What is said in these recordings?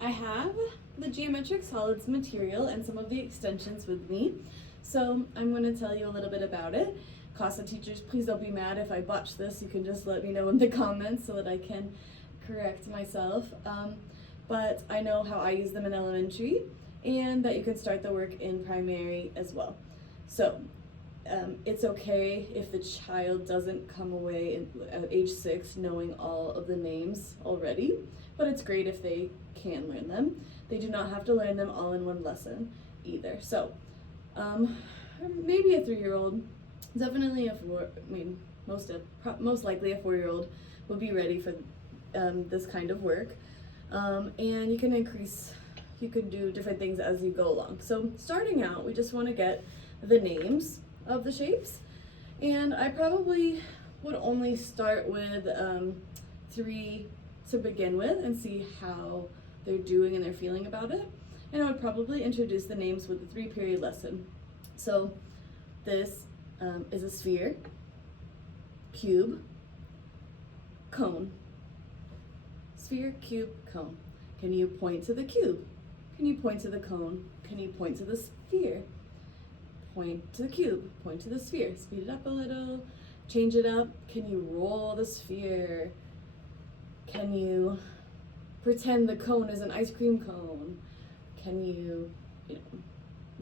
I have the geometric solids material and some of the extensions with me. So I'm going to tell you a little bit about it. CASA teachers, please don't be mad if I botch this. You can just let me know in the comments so that I can correct myself. But I know how I use them in elementary and that you can start the work in primary as well. So it's okay if the child doesn't come away at age 6 knowing all of the names already, but it's great if they can learn them. They do not have to learn them all in one lesson either. So maybe a 3-year-old, definitely most likely a 4-year-old will be ready for this kind of work. And you can do different things as you go along. So starting out, we just want to get the names of the shapes, and I probably would only start with 3 to begin with and see how they're doing and they're feeling about it. And I would probably introduce the names with the 3-period lesson. So this is a sphere, cube, cone. Sphere, cube, cone. Can you point to the cube? Can you point to the cone? Can you point to the sphere? Point to the cube, point to the sphere. Speed it up a little, change it up. Can you roll the sphere? Can you pretend the cone is an ice cream cone? Can you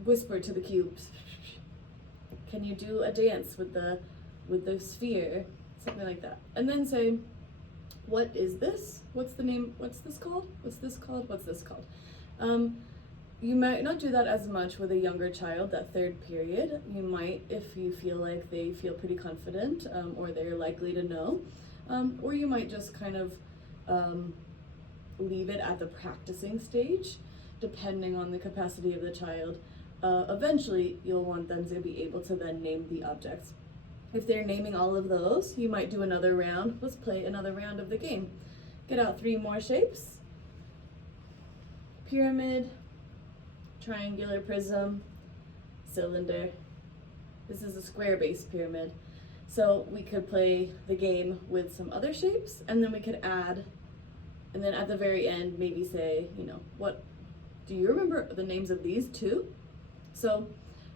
whisper to the cube? Can you do a dance with the sphere? Something like that. And then say, what is this? What's the name? What's this called? What's this called? What's this called? You might not do that as much with a younger child, that 3rd period. You might if you feel like they feel pretty confident or they're likely to know. Or you might just kind of leave it at the practicing stage, depending on the capacity of the child. Eventually, you'll want them to be able to then name the objects. If they're naming all of those, you might do another round. Let's play another round of the game. Get out 3 more shapes. Pyramid, triangular prism, cylinder. This is a square-based pyramid. So we could play the game with some other shapes, and then we could add, and then at the very end, maybe say, what, do you remember the names of these too? So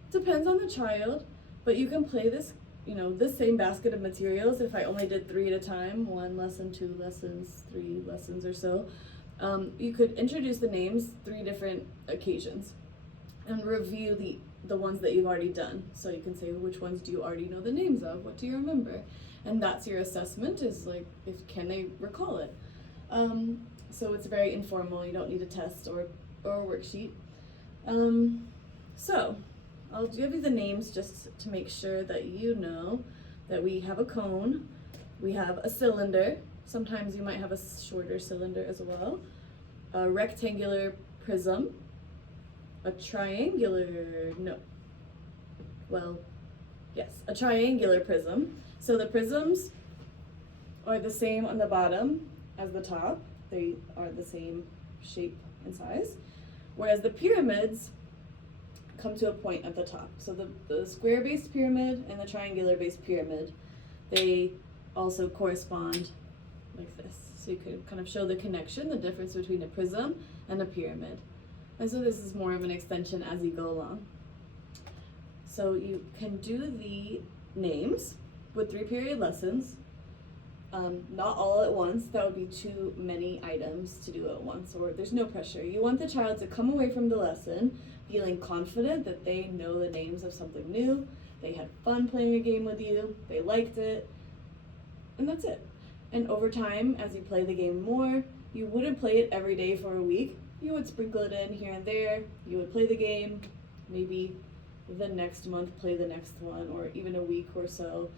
it depends on the child, but you can play this, this same basket of materials. If I only did 3 at a time, 1 lesson, 2 lessons, 3 lessons or so, you could introduce the names 3 different occasions and review the ones that you've already done. So you can say, which ones do you already know the names of? What do you remember? And that's your assessment, is like, can they recall it? So it's very informal. You don't need a test or a worksheet. So I'll give you the names just to make sure that you know that we have a cone, we have a cylinder. Sometimes you might have a shorter cylinder as well. A rectangular prism. A triangular prism. So the prisms are the same on the bottom as the top. They are the same shape and size. Whereas the pyramids come to a point at the top. So the square-based pyramid and the triangular-based pyramid, they also correspond like this. So you could kind of show the connection, the difference between a prism and a pyramid. And so this is more of an extension as you go along. So you can do the names with 3-period lessons, not all at once. That would be too many items to do at once, or there's no pressure. You want the child to come away from the lesson feeling confident that they know the names of something new, they had fun playing a game with you, they liked it, and that's it. And over time, as you play the game more, you wouldn't play it every day for a week. You would sprinkle it in here and there. You would play the game, maybe the next month play the next one, or even a week or so.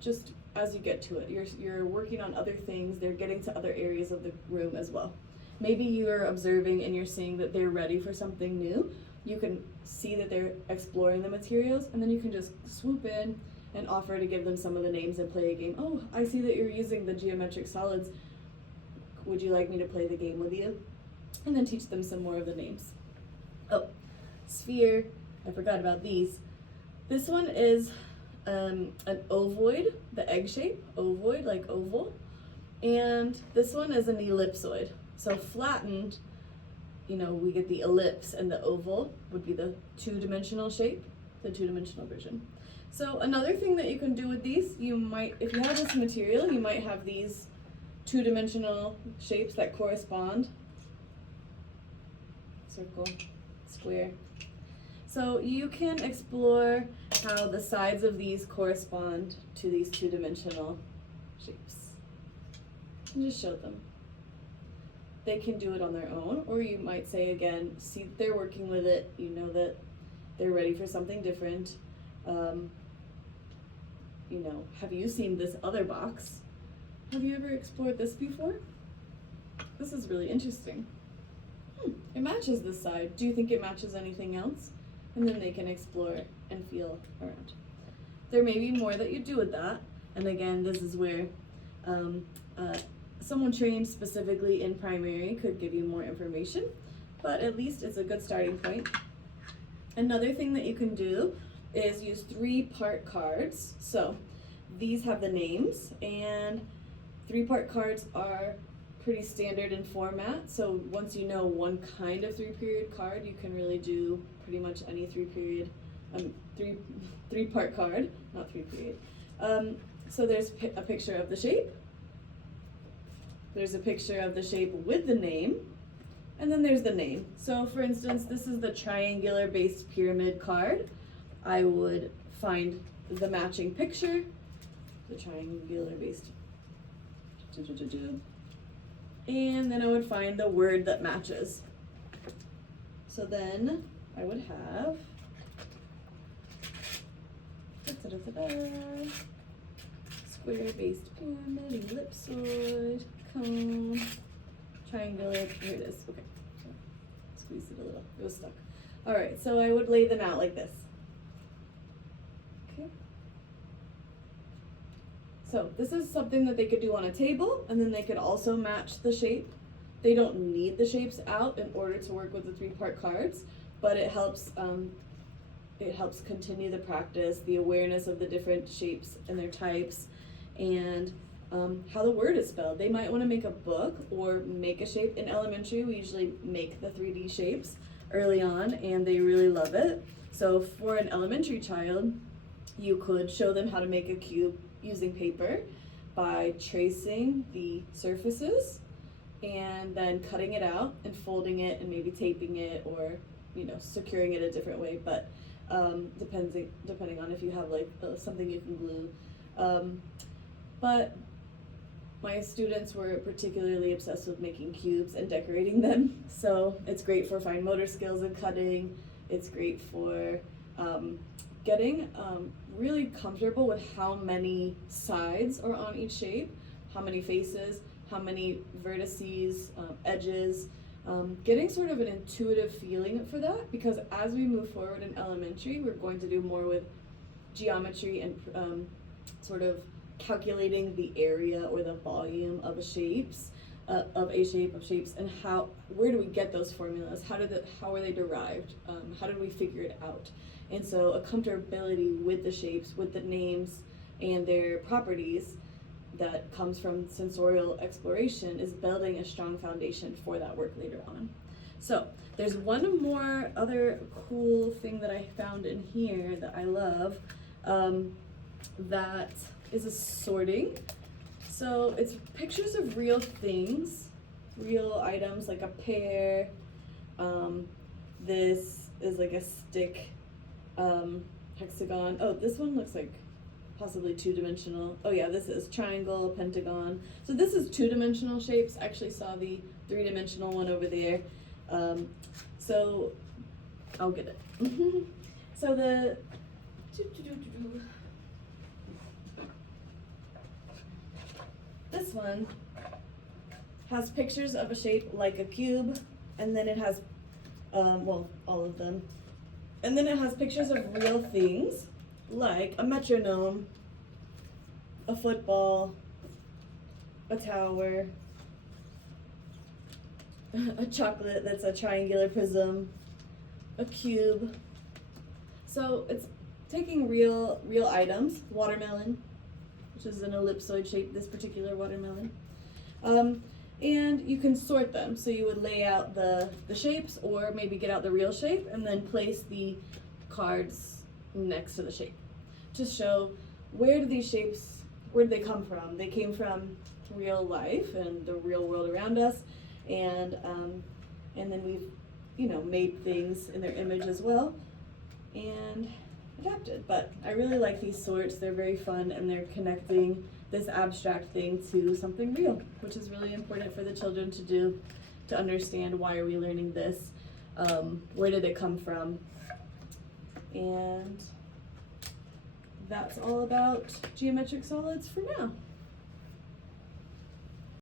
Just as you get to it, you're working on other things. They're getting to other areas of the room as well. Maybe you're observing and you're seeing that they're ready for something new. You can see that they're exploring the materials, and then you can just swoop in and offer to give them some of the names and play a game. Oh, I see that you're using the geometric solids. Would you like me to play the game with you? And then teach them some more of the names. Oh, sphere, I forgot about these. This one is an ovoid, the egg shape, ovoid, like oval. And this one is an ellipsoid. So flattened, we get the ellipse, and the oval would be the two-dimensional shape, the two-dimensional version. So another thing that you can do with these, if you have this material, you might have these two-dimensional shapes that correspond. Circle, square. So you can explore how the sides of these correspond to these two-dimensional shapes. And just show them. They can do it on their own, or you might say again, see that they're working with it, you know that they're ready for something different. Have you seen this other box? Have you ever explored this before? This is really interesting. It matches this side. Do you think it matches anything else? And then they can explore and feel around. There may be more that you do with that. And again, this is where someone trained specifically in primary could give you more information, but at least it's a good starting point. Another thing that you can do is use 3-part cards. So these have the names, and 3-part cards are pretty standard in format. So once you know one kind of 3-period card, you can really do pretty much any 3-part card, not 3-period. So there's a picture of the shape. There's a picture of the shape with the name, and then there's the name. So for instance, this is the triangular based pyramid card. I would find the matching picture, the triangular based, and then I would find the word that matches. So then I would have square based pyramid, ellipsoid, cone, triangular, here it is, okay, so squeeze it a little, it was stuck. All right, so I would lay them out like this. Okay. So this is something that they could do on a table, and then they could also match the shape. They don't need the shapes out in order to work with the 3-part cards, but it helps continue the practice, the awareness of the different shapes and their types, and how the word is spelled. They might want to make a book or make a shape. In elementary, we usually make the 3D shapes early on, and they really love it. So for an elementary child, you could show them how to make a cube using paper by tracing the surfaces and then cutting it out and folding it and maybe taping it, or securing it a different way, but depending on if you have something you can glue. But my students were particularly obsessed with making cubes and decorating them, so it's great for fine motor skills and cutting. It's great for getting really comfortable with how many sides are on each shape, how many faces, how many vertices, edges, getting sort of an intuitive feeling for that, because as we move forward in elementary, we're going to do more with geometry and sort of calculating the area or the volume of shapes, and where do we get those formulas? How are they derived? How did we figure it out? And so a comfortability with the shapes, with the names and their properties that comes from sensorial exploration is building a strong foundation for that work later on. So there's one more other cool thing that I found in here that I love, that is a sorting. So it's pictures of real things, real items, like a pear. This is like a stick, hexagon. Oh, this one looks like possibly 2-dimensional. Oh yeah, this is triangle, pentagon. So this is 2-dimensional shapes. I actually saw the 3-dimensional one over there. So I'll get it. So this one has pictures of a shape like a cube, and then it has, all of them. And then it has pictures of real things, like a metronome, a football, a tower, a chocolate that's a triangular prism, a cube. So it's taking real items, watermelon, which is an ellipsoid shape, this particular watermelon, And you can sort them. So you would lay out the shapes, or maybe get out the real shape and then place the cards next to the shape to show where do these shapes, where did they come from? They came from real life and the real world around us, and then we've, you know, made things in their image as well and adapted. But I really like these sorts. They're very fun, and they're connecting this abstract thing to something real, which is really important for the children to do, to understand why are we learning this, where did it come from, and that's all about geometric solids for now.